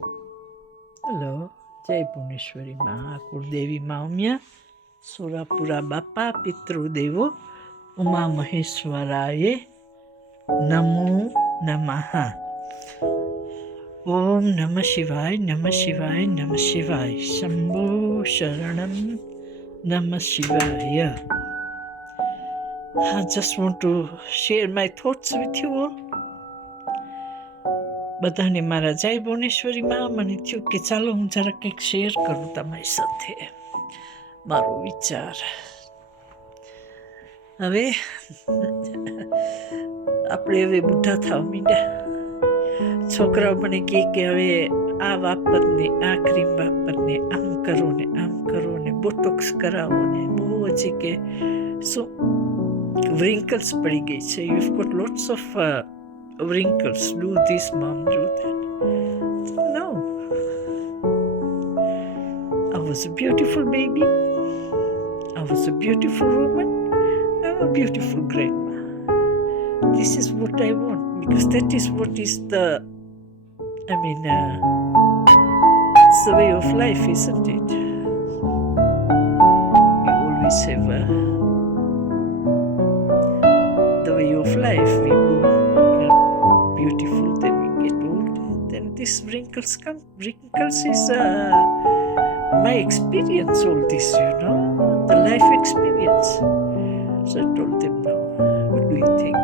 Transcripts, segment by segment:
હલો, જય ભુવનેશ્વરી માં, કુળદેવી માં ઉમિયા, સુરાપુરા બાપા, પિતૃદેવો, ઉમા મહેશ્વરાય નમો નમઃ. ઓમ નમઃ શિવાય, નમઃ શિવાય, નમઃ શિવાય. શંભો શરણમ નમઃ શિવાય. I just want to share my thoughts with you all. બધાને મારા જય ભુવનેશ્વરીમાં. મને થયું કે ચાલો હું જરા કંઈક શેર કરું તમારી સાથે મારો વિચાર. હવે આપણે હવે બુઢા થવા માંડ્યા. છોકરાઓ મને કહે કે હવે આ વાપરને, આ ક્રીમ વાપરને, આમ કરો ને આમ કરો ને, બોટોક્સ કરાવો ને, બહુ હજી કે શું wrinkles પડી ગઈ છે. You've got lots of wrinkles. Do this, mom, do that. No. I was a beautiful baby. I was a beautiful woman. I'm a beautiful grandma. This is what I want, because that is what is it's the way of life, isn't it? We always have the way of life. We get beautiful, then we get old, then these wrinkles come. Wrinkles is my experience, all this, the life experience. So I told them, now, what do you think?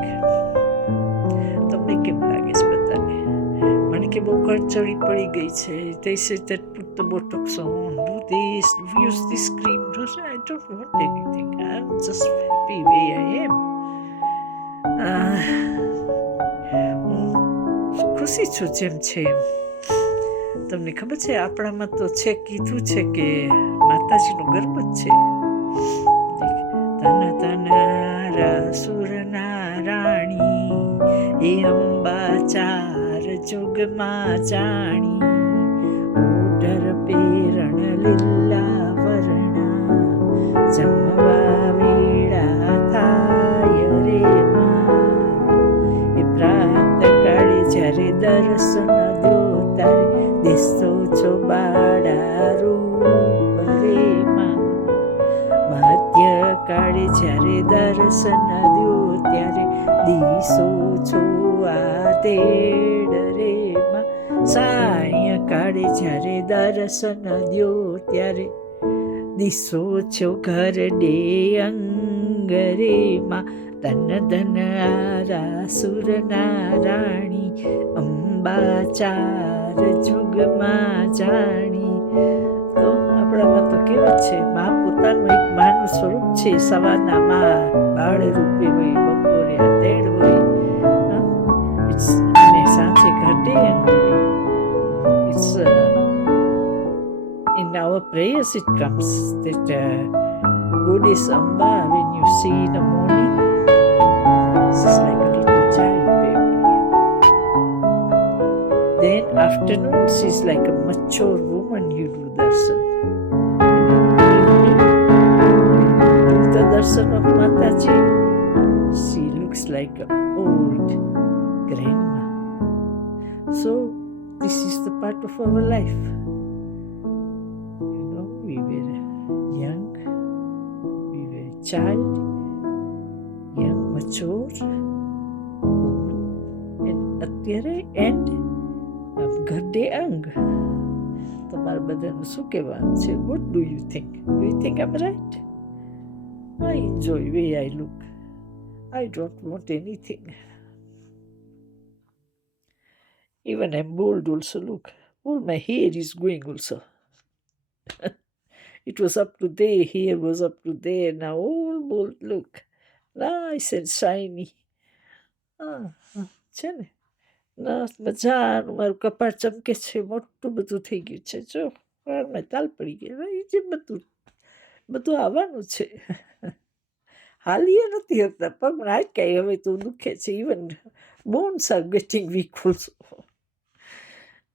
તમને કેમ લાગે છે બધાને? મને કે બહુ કડચડી પડી ગઈ છે. They said that put the botox on, do this, use this cream. I don't want anything. I'm just happy where I am. ખુશી છું જેમ છે એમ. તમને ખબર છે આપણામાં તો છે, કીધું છે કે માતાજીનો ગર્ભ જ છે. તન તનારા સુરના રાણી, એ અંબા ચાર જુગમાં જાણી, ઓઢર પેરણ લીલા વર્ણા, જમવા વેળા થાય રે માં. એ પ્રાત કાળે જ્યારે દર્શન દો તારે, દેશો છો બાળા રૂપ રે માં. મધ્ય કાળે જ્યારે દર્શન દો ત્યારે, દીસો છો આધેડ રે માં. સાય કાળે જ્યારે દર્શન દો ત્યારે, દીસો છો ઘર ડે અંગ રે માં. તન ધન આરા સુરના રાણી, અંબા ચાર જુગમાં જાણી. તો આપણામાં તો કહેવત છે, મા પોતાનું એક માનું સ્વરૂપ છે. સવારના મા બાળ રૂપે હોય, બપોરે આધેડ હોય, અને સાંજે ઘટે હોય. It's in our prayers it comes that Goddess Amba, when you see in the morning, she's like a little child baby. Then afternoon she's like a mature woman, you do darshan. Do the darshan of Mataji, she looks like an old grandma. So this is the part of our life. We were young, we were child, young, mature, and અત્યારે એન્ડ ઘરડે અંગ. તમારા બધાનું શું કહેવાનું છે? What do you think? Do you think I'm right? I enjoy the way I look. I don't want anything. Even I'm bald also, look. All my hair is going also. It was up to there, hair was up to there, now all bald, look. Nice and shiny. છે ને, મજાનું મારું કપાળ ચમકે છે, મોટું બધું થઈ ગયું છે. જો વાળમાં તાલ પડી ગઈ, એ જે બધું આવવાનું છે. હાલીએ નથી હતા, પગમાં હાડકાઈ હવે તો દુખે છે. Even bones are getting weak also.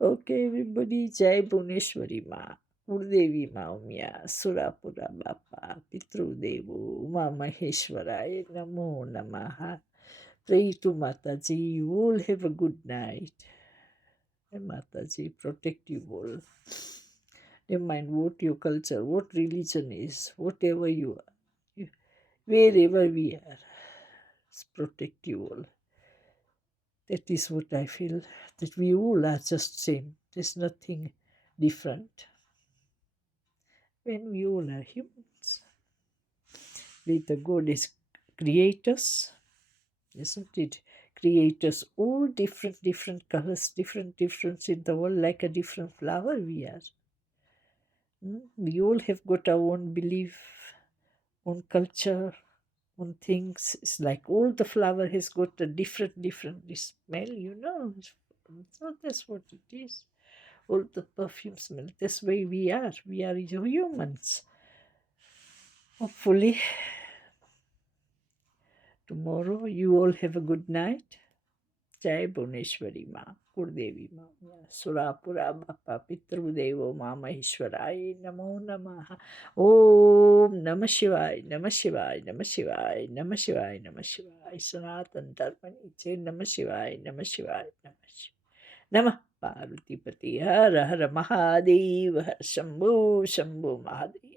Okay everybody, જય ભુવનેશ્વરી માં, કુળદેવી માં ઉમિયા, સુરાપુરા બાપા, પિતૃદેવો, ઉમા મહેશ્વરાય નમો નમઃ. Pray to Mataji. You all have a good night. And Mataji, protective bowl. Never mind what your culture, what religion is, whatever you are, wherever we are, it's protective all. That is what I feel, that we all are just same. There's nothing different. When we all are humans, the God is creators, isn't it? Creators, all different colors, different in the world, like a different flower we are. We all have got our own belief, own culture, on things. It's like all the flower has got a different smell, So that's what it is. All the perfume smell. That's why we are. We are humans. Hopefully, tomorrow you all have a good night. Jai Bhuneshwari Ma, Kurdevi Ma, Surapura Bappa, Pitrudevo Ma Maheshwarai, Namo Namaha. Om Namah Shivaya, Namah Shivaya, Namah Shivaya, Namah Shivaya, Namah Shivaya, Sanatan Dharmani, Namah Shivaya, Namah Shivaya, Namah Shivaya. Namah Parvati Pati, Har Har Mahadev, Har Shambhu, Shambhu Mahadev.